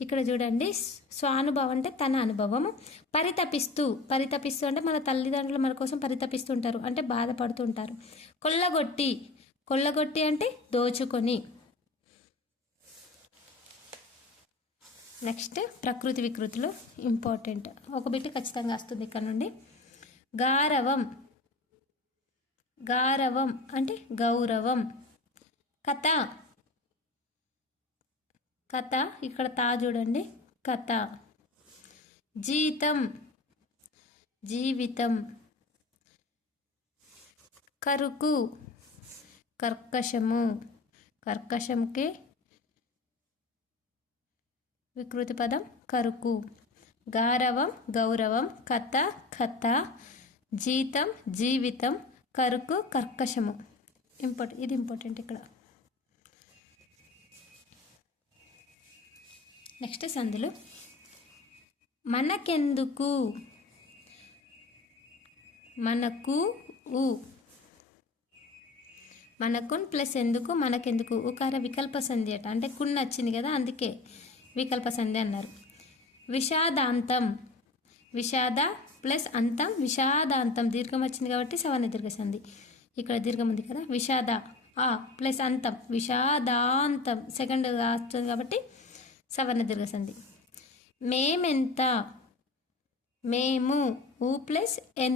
ఇక్కడ చూడండి, స్వానుభవం అంటే తన అనుభవము. పరితపిస్తూ, పరితపిస్తూ అంటే మన తల్లిదండ్రులు మన కోసం పరితపిస్తుంటారు, అంటే బాధపడుతూ ఉంటారు. కొల్లగొట్టి, కొల్లగొట్టి అంటే దోచుకొని. నెక్స్ట్ ప్రకృతి వికృతులు ఇంపార్టెంట్, ఒక బిట్ ఖచ్చితంగా వస్తుంది ఇక్కడ నుండి. గారవం, గారవం అంటే గౌరవం. కథ, కథ ఇక్కడ తా చూడండి, కథ. జీతం, జీవితం. కరుకు, కర్కశము, కర్కశంకి వికృతి పదం కరుకు. గారవం గౌరవం, కథ కథ, జీతం జీవితం, కరుకు కర్కశము. ఇది ఇంపార్టెంట్ ఇక్కడ. నెక్స్ట్ సందులు. మనకెందుకు, మనకు ఊ, మనకున్ ప్లస్ ఎందుకు మనకెందుకు, ఉకార వికల్ప సంధి అట, అంటే కున్ వచ్చింది కదా అందుకే వికల్ప సంధి అన్నారు. విషాదాంతం, విషాద ప్లస్ అంతం, విషాదాంతం దీర్ఘం వచ్చింది కాబట్టి సవర్ణ దీర్ఘ సంధి. ఇక్కడ దీర్ఘం ఉంది కదా, విషాద ఆ ప్లస్ అంతం, విషాదాంతం సెకండ్ వస్తుంది కాబట్టి సవర్ణ దీర్ఘ సంధి. మేమెంత, మేము ఊ ప్లస్ ఎన్